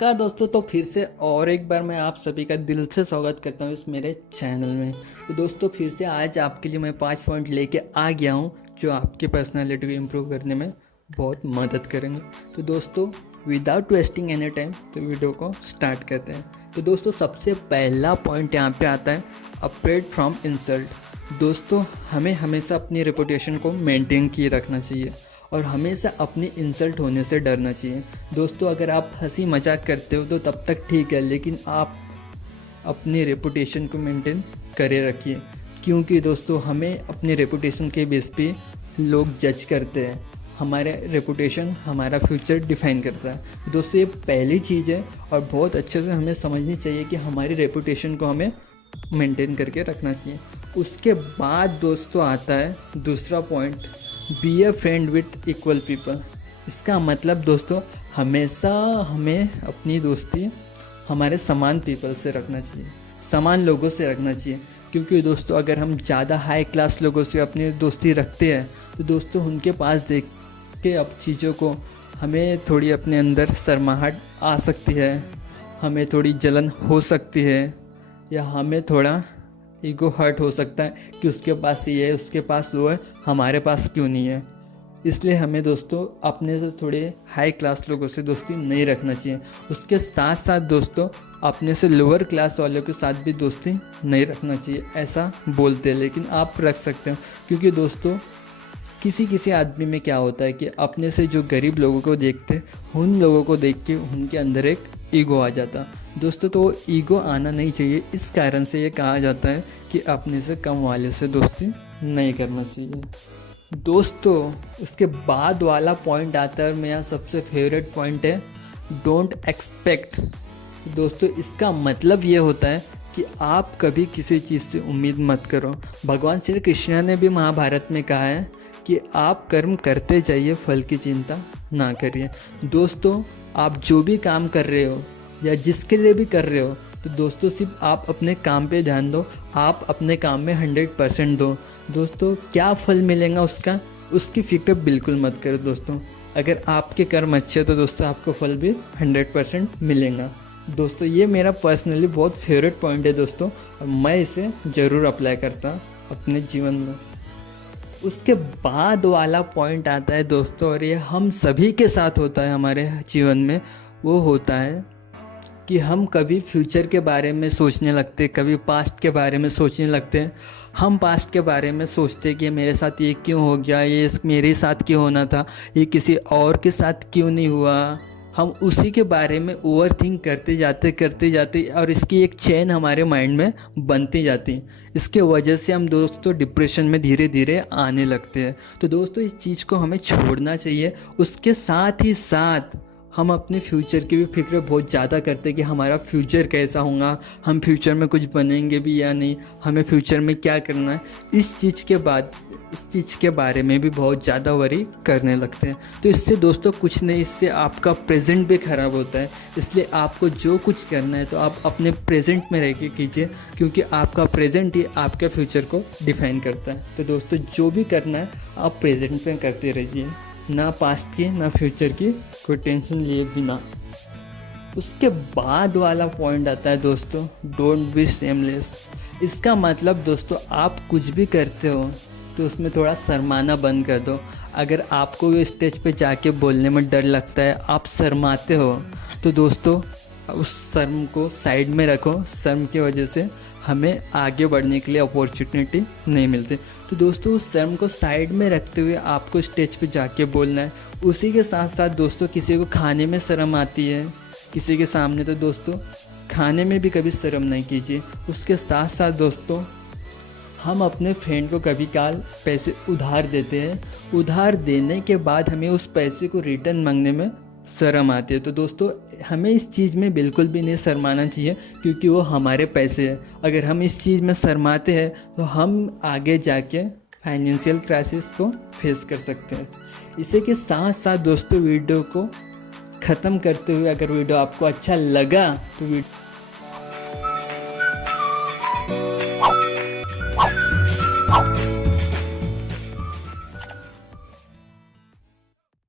नमस्कार दोस्तों। तो फिर से और एक बार मैं आप सभी का दिल से स्वागत करता हूँ इस मेरे चैनल में। तो दोस्तों फिर से आज आपके लिए मैं 5 पॉइंट लेके आ गया हूँ जो आपकी पर्सनालिटी को इम्प्रूव करने में बहुत मदद करेंगे। तो दोस्तों विदाउट वेस्टिंग एनी टाइम तो वीडियो को स्टार्ट करते हैं। तो दोस्तों सबसे पहला पॉइंट यहाँ पे आता है अफ्रेड फ्रॉम इंसल्ट। दोस्तों हमें हमेशा अपनी रेपुटेशन को मेंटेन किए रखना चाहिए और हमेशा अपनी इंसल्ट होने से डरना चाहिए। दोस्तों अगर आप हंसी मजाक करते हो तो तब तक ठीक है, लेकिन आप अपनी रेपुटेशन को मेंटेन करे रखिए, क्योंकि दोस्तों हमें अपनी रेपुटेशन के बेस पे लोग जज करते हैं। हमारा रेपुटेशन हमारा फ्यूचर डिफाइन करता है। दोस्तों ये पहली चीज़ है और बहुत अच्छे से हमें समझनी चाहिए कि हमारी रेपुटेशन को हमें मेंटेन करके रखना चाहिए। उसके बाद दोस्तों आता है दूसरा point, be a friend with equal people. इसका मतलब दोस्तों हमेशा हमें अपनी दोस्ती हमारे समान पीपल से रखना चाहिए, समान लोगों से रखना चाहिए। क्योंकि दोस्तों अगर हम ज़्यादा हाई क्लास लोगों से अपनी दोस्ती रखते हैं तो दोस्तों उनके पास देख के अब चीज़ों को हमें थोड़ी अपने अंदर शर्माहट आ सकती है, हमें थोड़ी जलन हो सकती है, या हमें थोड़ा ईगो हर्ट हो सकता है कि उसके पास ये है, उसके पास वो है, हमारे पास क्यों नहीं है। इसलिए हमें दोस्तों अपने से थोड़े हाई क्लास लोगों से दोस्ती नहीं रखना चाहिए। उसके साथ साथ दोस्तों अपने से लोअर क्लास वालों के साथ भी दोस्ती नहीं रखना चाहिए। ऐसा बोलते हैं लेकिन आप रख सकते हो, क्योंकि दोस्तों किसी किसी आदमी में क्या होता है कि अपने से जो गरीब लोगों को देखते उन लोगों को देख के उनके अंदर एक ईगो आ जाता। दोस्तों तो वो ईगो आना नहीं चाहिए। इस कारण से ये कहा जाता है कि अपने से कम वाले से दोस्ती नहीं करना चाहिए। दोस्तों उसके बाद वाला पॉइंट आता है, मेरा सबसे फेवरेट पॉइंट है, डोंट एक्सपेक्ट। दोस्तों इसका मतलब ये होता है कि आप कभी किसी चीज़ से उम्मीद मत करो। भगवान श्री कृष्ण ने भी महाभारत में कहा है कि आप कर्म करते जाइए, फल की चिंता ना करिए। दोस्तों आप जो भी काम कर रहे हो या जिसके लिए भी कर रहे हो तो दोस्तों सिर्फ आप अपने काम पे ध्यान दो, आप अपने काम में 100% दो। दोस्तों क्या फल मिलेगा उसका, उसकी फिक्र बिल्कुल मत करो। दोस्तों अगर आपके कर्म अच्छे हो तो दोस्तों आपको फल भी 100% मिलेगा। दोस्तों ये मेरा पर्सनली बहुत फेवरेट पॉइंट है दोस्तों, और मैं इसे ज़रूर अप्लाई करता अपने जीवन में। उसके बाद वाला पॉइंट आता है दोस्तों, और ये हम सभी के साथ होता है हमारे जीवन में, वो होता है कि हम कभी फ्यूचर के बारे में सोचने लगते, कभी पास्ट के बारे में सोचने लगते हैं। हम पास्ट के बारे में सोचते हैं कि मेरे साथ ये क्यों हो गया, ये मेरे साथ क्यों होना था, ये किसी और के साथ क्यों नहीं हुआ। हम उसी के बारे में ओवर थिंक करते जाते और इसकी एक चेन हमारे माइंड में बनती जाती। इसके वजह से हम दोस्तों डिप्रेशन में धीरे धीरे आने लगते हैं। तो दोस्तों इस चीज़ को हमें छोड़ना चाहिए। उसके साथ ही साथ हम अपने फ्यूचर की भी फिक्र बहुत ज़्यादा करते हैं कि हमारा फ्यूचर कैसा होगा, हम फ्यूचर में कुछ बनेंगे भी या नहीं, हमें फ्यूचर में क्या करना है। इस चीज़ के बारे में भी बहुत ज़्यादा वरी करने लगते हैं। तो इससे दोस्तों कुछ नहीं, इससे आपका प्रेजेंट भी ख़राब होता है। इसलिए आपको जो कुछ करना है तो आप अपने प्रेजेंट में रह के कीजिए, क्योंकि आपका प्रेजेंट ही आपके फ्यूचर को डिफाइन करता है। तो दोस्तों जो भी करना है आप प्रेजेंट में करते रहिए, ना पास्ट की ना फ्यूचर की कोई टेंशन लिए बिना। उसके बाद वाला पॉइंट आता है दोस्तों, डोंट बी शेमलेस। इसका मतलब दोस्तों आप कुछ भी करते हो तो उसमें थोड़ा शर्माना बंद कर दो। अगर आपको स्टेज पे जाके बोलने में डर लगता है, आप शर्माते हो, तो दोस्तों उस शर्म को साइड में रखो। शर्म की वजह से हमें आगे बढ़ने के लिए अपॉर्चुनिटी नहीं मिलती। तो दोस्तों उस शर्म को साइड में रखते हुए आपको स्टेज पे जाके बोलना है। उसी के साथ साथ दोस्तों किसी को खाने में शर्म आती है किसी के सामने, तो दोस्तों खाने में भी कभी शर्म नहीं कीजिए। उसके साथ साथ दोस्तों हम अपने फ्रेंड को कभी काल पैसे उधार देते हैं, उधार देने के बाद हमें उस पैसे को रिटर्न मांगने में शर्म आती है। तो दोस्तों हमें इस चीज़ में बिल्कुल भी नहीं शर्माना चाहिए, क्योंकि वो हमारे पैसे हैं। अगर हम इस चीज़ में शर्माते हैं तो हम आगे जाके फाइनेंशियल क्राइसिस को फेस कर सकते हैं। इसी के साथ साथ दोस्तों वीडियो को ख़त्म करते हुए, अगर वीडियो आपको अच्छा लगा तो